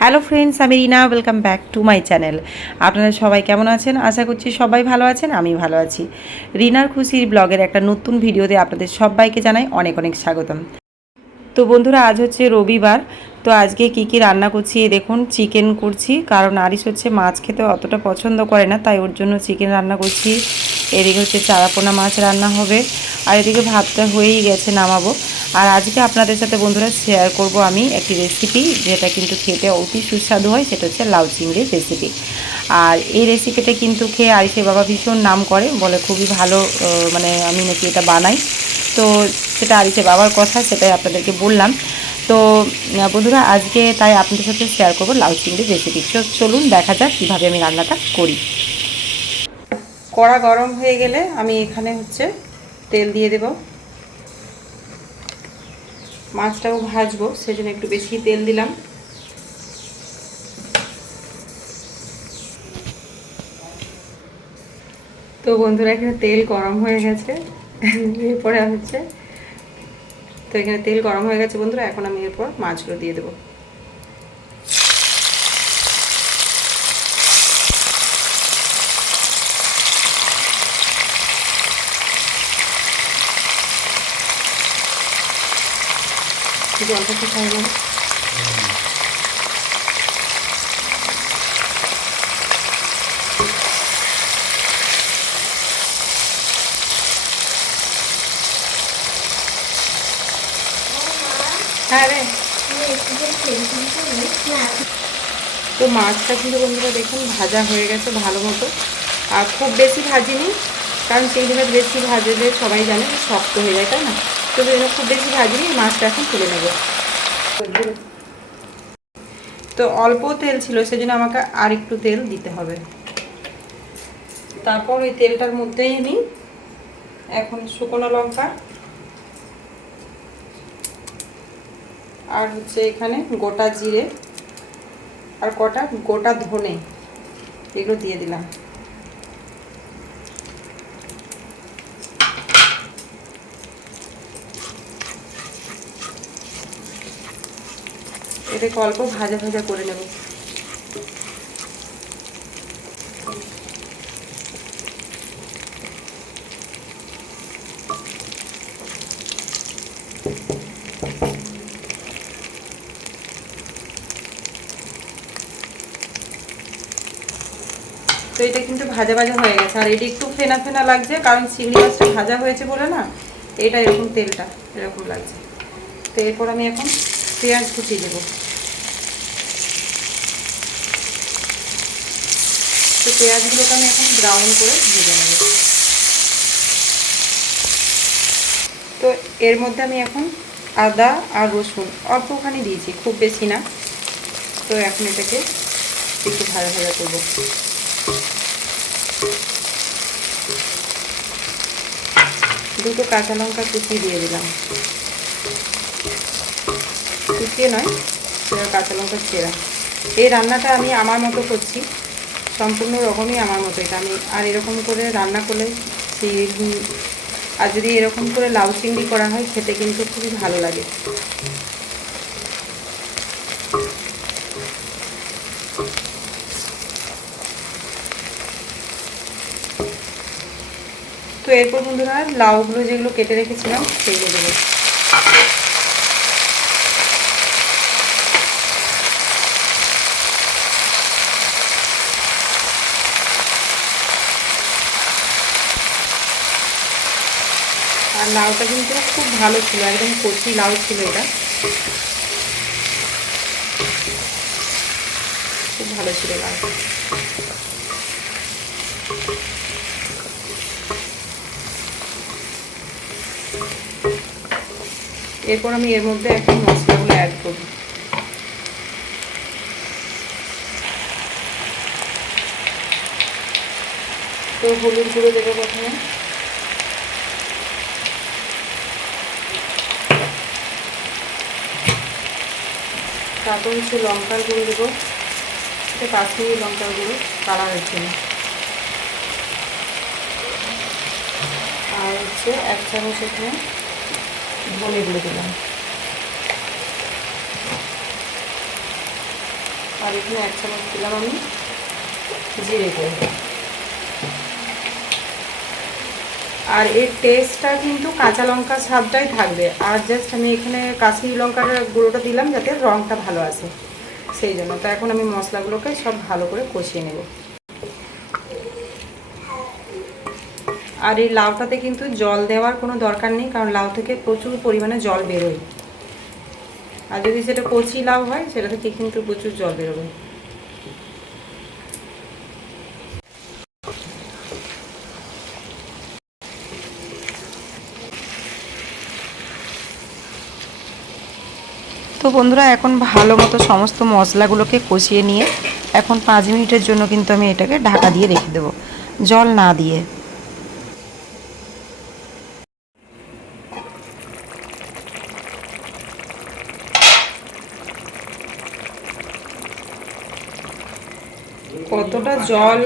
Hello friends আমি Rina welcome back to my channel আপনারা সবাই কেমন আছেন? আশা করছি সবাই ভালো আছেন, আমি ভালো আছি। রিনার খুশির ব্লগের একটা নতুন ভিডিওতে আপনাদের সবাইকে জানাই অনেক অনেক স্বাগতম। তো বন্ধুরা, আজ হচ্ছে রবিবার, তো আজকে কি কি রান্না করছি দেখুন চিকেন করছি, কারণ আরিস হচ্ছে মাছ খেতে অতটা পছন্দ করে না, তাই ওর জন্য চিকেন রান্না করছি। এদিকে হচ্ছে চারাপোনা মাছ রান্না হবে, আর এদিকে ভাতটা হয়েই গেছে নামাবো। আর আজকে আপনাদের সাথে বন্ধুরা শেয়ার করব আমি একটি রেসিপি যেটা কিন্তু খেতে অতি সুস্বাদু হয়, সেটা হচ্ছে লাউ চিংড়ির রেসিপি আর এই রেসিপিটা কিন্তু খেয়ে আরিসের বাবা ভীষণ নাম করে, বলে খুবই ভালো মানে আমি নাকি এটা বানাই। তো সেটা আরিসে বাবার কথা, সেটাই আপনাদেরকে বললাম। তো বন্ধুরা আজকে তাই আপনাদের সাথে শেয়ার করব লাউ চিংড়ির রেসিপি চলুন দেখা যাক কীভাবে আমি রান্নাটা করি। কড়া গরম হয়ে গেলে আমি এখানে হচ্ছে তেল দিয়ে দেব। মাছটাও ভাজবো, সেজন্য একটু বেশি তেল দিলাম। তো বন্ধুরা, এখানে তেল গরম হয়ে গেছে। এরপরে হচ্ছে, তো এখানে তেল গরম হয়ে গেছে বন্ধুরা, এখন আমি এরপর মাছগুলো দিয়ে দেবো। জলটা খাই রে। তো মাছটা কিন্তু বন্ধুরা দেখুন ভাজা হয়ে গেছে ভালো মতো। আর খুব বেশি ভাজিনি, কারণ চিংড়ি মাছ বেশি ভাজলে সবাই জানে শক্ত হয়ে যায়, তাই না? তো সেই জন্য খুব বেশি ভাজিনি, মাছটা এখন তুলে নেব। তো অল্প তেল ছিল, সেজন্য আমাকে আর একটু তেল দিতে হবে। তারপর ওই তেলটার মধ্যেই আমি এখন শুকনো লঙ্কা আর হচ্ছে এখানে গোটা জিরে আর কটা গোটা ধনে, এগুলো দিয়ে দিলাম। এটাকে অল্প ভাজা ভাজা করে নেব। তো এটা কিন্তু ভাজা ভাজা হয়ে গেছে। আর এটা একটু ফেনা ফেনা লাগছে, কারণ চিংড়ি মাছটা ভাজা হয়েছে বলে না, এটা এরকম তেলটা এরকম লাগছে। তো এরপর আমি এখন পেঁয়াজ কুচি দেবো। তো পেঁয়াজগুলোকে আমি এখন ব্রাউন করে ভেজে নেব। তো এর মধ্যে আমি এখন আদা আর রসুন অল্পখানি দিয়েছি, খুব বেশি না। তো এখন এটাকে একটু ভাজা ভাজা করব। দুটো কাঁচা লঙ্কা কুচিয়ে দিয়ে দিলাম। কুচিয়ে নয় কাঁচা লঙ্কা চেরা এই রান্নাটা আমি আমার মতো করছি। সম্পূর্ণ রকমই আমার মতো এটা আমি আর এরকম করে রান্না করলে সেই আর যদি এরকম করে লাউ চিংড়ি করা হয়, খেতে কিন্তু খুবই ভালো লাগে। তো এরপর বন্ধুরা, লাউগুলো যেগুলো কেটে রেখেছিলাম, সেইগুলো দেবো আর লাউটা কিন্তু খুব ভালো ছিল, একদম কচি লাউ ছিল এটা। খুব ভালো ছিল লাউ। এরপর আমি এর মধ্যে এখন মশলাগুলো অ্যাড করব। তো হলুদ গুঁড়ো দেবো প্রথমে। তারপর হচ্ছে লঙ্কার গুঁড়ো দেবো। এটা কাশ্মীরি লঙ্কার গুঁড়ো কালারের জন্য আর হচ্ছে এক চামচ এখানে ধনে গুঁড়ো দিলাম। আর এখানে এক চামচ দিলাম আমি জিরে গুঁড়ো। আর এর টেস্টটা কিন্তু কাঁচা লঙ্কার স্বাদটাই থাকবে। আর জাস্ট আমি এখানে কাশ্মীরি লঙ্কার গুঁড়োটা দিলাম যাতে রঙটা ভালো আসে। সেই জন্য। তো এখন আমি মশলাগুলোকে সব ভালো করে কষিয়ে নেব। আর এই লাউটাতে কিন্তু জল দেওয়ার কোনো দরকার নেই, কারণ লাউ থেকে প্রচুর পরিমাণে জল বেরোয়। আর যদি সেটা কচি লাউ হয়, সেটা থেকে কিন্তু প্রচুর জল বেরোবে। তো বন্ধুরা, এখন ভালো মতো সমস্ত মশলাগুলোকে কষিয়ে নিয়ে এখন পাঁচ মিনিটের জন্য কিন্তু আমি এটাকে ঢাকা দিয়ে রেখে দেবো, জল না দিয়ে। কতটা জল,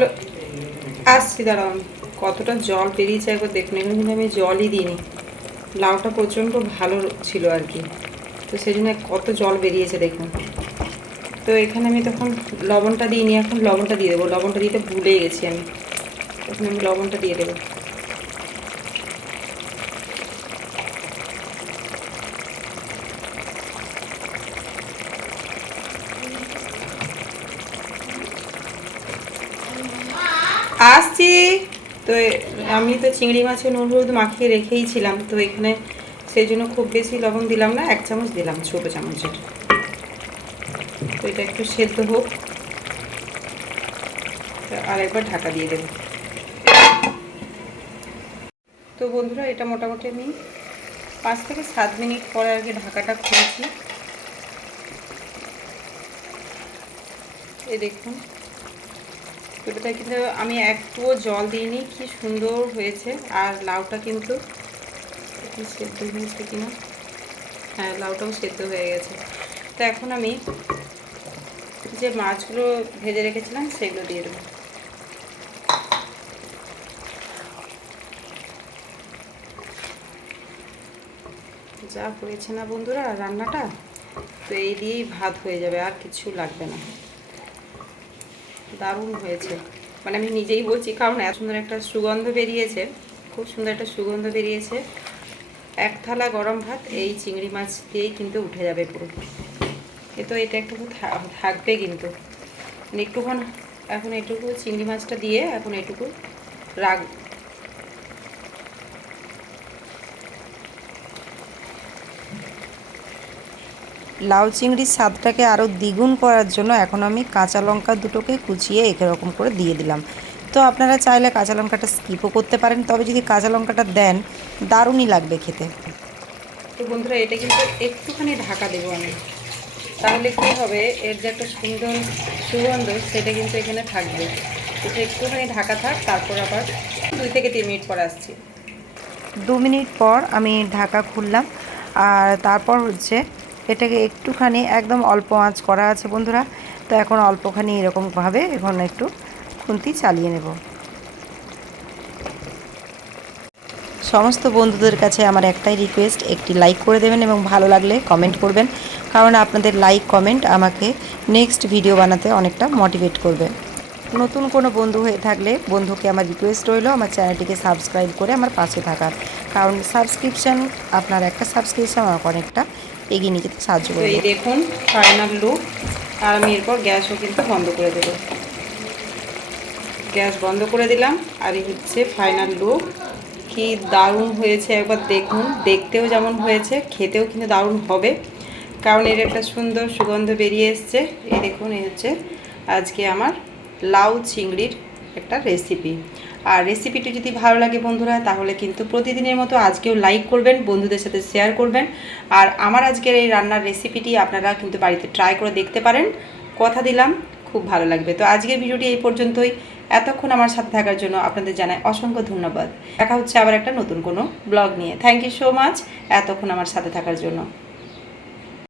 আসছি দাঁড়াও, কতটা জল বেরিয়েছে একবার দেখুন এখানে কিন্তু আমি জলই দিইনি। লাউটা প্রচণ্ড ভালো ছিল আর কি। তো সেই জন্য কত জল বেরিয়েছে দেখুন। তো এখানে আমি তখন লবণটা দিইনি, এখন লবণটা দিয়ে দেবো। লবণটা দিতে ভুলে গেছি আমি। এখন আমি লবণটা দিয়ে দেবো। আসছি। তো আমি তো চিংড়ি মাছের নুন হলুদ মাখিয়ে রেখেই ছিলাম। তো এখানে সেই জন্য খুব বেশি লবণ দিলাম না, এক চামচ দিলাম, ছোটো চামচের। তো এটা একটু সেদ্ধ হোক। আর একবার ঢাকা দিয়ে দেব। তো বন্ধুরা, এটা মোটামুটি আমি পাঁচ থেকে সাত মিনিট পরে আর কি ঢাকাটা খুলেছি। এ দেখুন এটাতে কিন্তু আমি একটুও জল দিইনি, কি সুন্দর হয়েছে। আর লাউটা কিন্তু কি সেদ্ধ হয়েছে কিনা? হ্যাঁ লাউটাও সেদ্ধ হয়ে গেছে। তো এখন আমি যে মাছগুলো ভেজে রেখেছিলাম সেগুলো দিয়ে দেবো। যা হয়েছে না বন্ধুরা, রান্নাটা, তো এই দিয়েই ভাত হয়ে যাবে, আর কিছু লাগবে না। দারুণ হয়েছে। মানে আমি নিজেই বলছি, কারণ এত সুন্দর একটা সুগন্ধ বেরিয়েছে, খুব সুন্দর একটা সুগন্ধ বেরিয়েছে। থালা গরম ভাত, এই চিংড়ি মাছ দিয়েই কিন্তু উঠে যাবে পুরো। তো এটা একটু থাকবে কিন্তু। মানে একটুক্ষণ এখন এটুকু চিংড়ি মাছটা দিয়ে এখন এটুকু রাখ, লাউ চিংড়ির স্বাদটাকে আরও দ্বিগুণ করার জন্য এখন আমি কাঁচা লঙ্কা দুটোকে কুচিয়ে এরকম করে দিয়ে দিলাম। তো আপনারা চাইলে কাঁচা লঙ্কাটা স্কিপও করতে পারেন। তবে যদি কাঁচা লঙ্কাটা দেন দারুণই লাগবে খেতে। তো বন্ধুরা এটা কিন্তু একটুখানি ঢাকা দেবো আমি। তাহলে কী হবে এর যে একটা সুন্দর সুগন্ধ সেটা কিন্তু এখানে থাকবে। এটা একটুখানি ঢাকা থাক তারপর আবার দুই থেকে তিন মিনিট পর আসছি। দু মিনিট পর আমি ঢাকা খুললাম। আর তারপর হচ্ছে এটাকে একটুখানি একদম অল্প আঁচ করা আছে বন্ধুরা। তো এখন অল্পখানি এরকমভাবে এখন একটু খুন্তি চালিয়ে নেব। সমস্ত বন্ধুদের কাছে আমার একটাই রিকোয়েস্ট একটি লাইক করে দেবেন এবং ভালো লাগলে কমেন্ট করবেন। কারণ আপনাদের লাইক কমেন্ট আমাকে নেক্সট ভিডিও বানাতে অনেকটা মোটিভেট করবে। নতুন কোনো বন্ধু হয়ে থাকলে বন্ধুকে আমার রিকোয়েস্ট রইল, আমার চ্যানেলটিকে সাবস্ক্রাইব করে আমার পাশে থাকার। কারণ সাবস্ক্রিপশান আপনার একটা সাবস্ক্রিপশান আমাকে অনেকটা এগিয়ে নিয়ে যেতে সাহায্য করবে। দেখুন ফাইনাল লুক আর আমি এরপর গ্যাসও কিন্তু বন্ধ করে দেবো। গ্যাস বন্ধ করে দিলাম। আর এই হচ্ছে ফাইনাল লুক কি দারুণ হয়েছে একবার দেখুন। দেখতেও যেমন হয়েছে, খেতেও কিন্তু দারুণ হবে। কারণ এর একটা সুন্দর সুগন্ধ বেরিয়ে এসছে। এই দেখুন, এই হচ্ছে আজকে আমার লাউ চিংড়ির একটা রেসিপি আর রেসিপিটি যদি ভালো লাগে বন্ধুরা, তাহলে কিন্তু প্রতিদিনের মতো আজকেও লাইক করবেন, বন্ধুদের সাথে শেয়ার করবেন। আর আমার আজকের এই রান্নার রেসিপিটি আপনারা কিন্তু বাড়িতে ট্রাই করে দেখতে পারেন। কথা দিলাম খুব ভালো লাগবে। তো আজকের ভিডিওটি এই পর্যন্তই। এতক্ষণ আমার সাথে থাকার জন্য আপনাদের জানাই অসংখ্য ধন্যবাদ। দেখা হচ্ছে আবার একটা নতুন কোনো ব্লগ নিয়ে। থ্যাংক ইউ সো মাচ এতক্ষণ আমার সাথে থাকার জন্য।